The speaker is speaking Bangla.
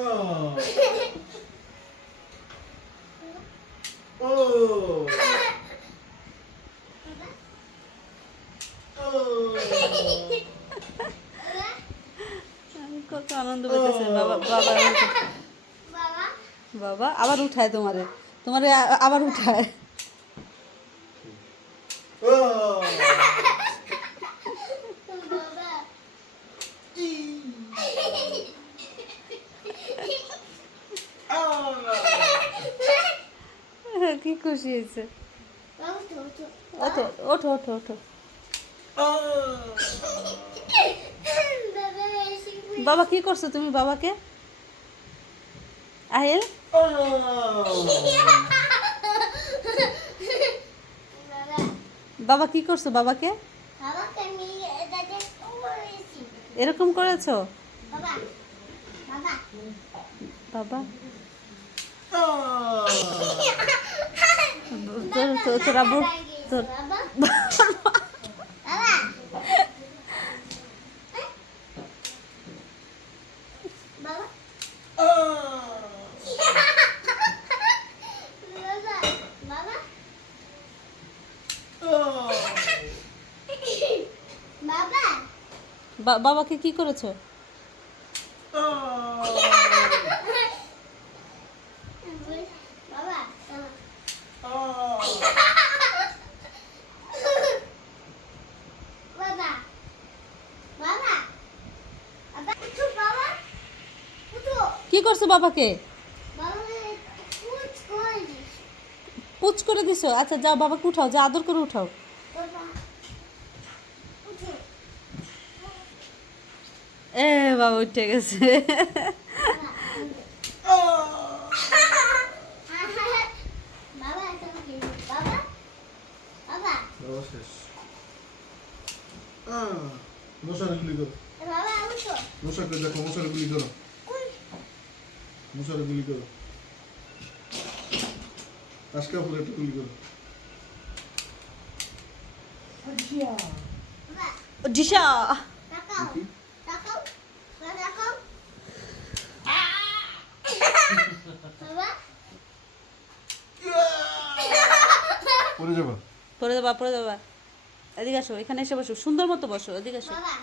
Oh. Oh. Oh. কত আনন্দ পেতেছে বাবা বাবা বাবা বাবা আবার উঠায় তোমারে তোমারে আবার উঠায় Oh. বাবা Oh. কি খুশি হয়েছে ওঠো ওঠো ওঠো ওঠো. বাবা কি করছ তুমি বাবাকে আহিল. বাবা কি করছ বাবাকে এরকম করেছ বাবা. তোর বাবাকে কি করেছ Oh. বাবা Oh. বাবা বাবা বাবা উঠো বাবা উঠো কি করছ বাবাকে? বাবা কুচ করে দিস পুচ করে দিছো। আচ্ছা যাও বাবাকে উঠাও যা আদর করে উঠাও। এ বাবা উঠে গেছে। মশারি গুলি করো মশাকে দেখো মশারি গুলি করো মশারি গুলি করো। আজকে পুরো একটা গুলি করো। দিশা পরে যাবা। পরে যাবা পরে যাবা। এদিকে আসো এখানে এসে বসো। সুন্দর মতো বসো এদিকে আসো। বাবা।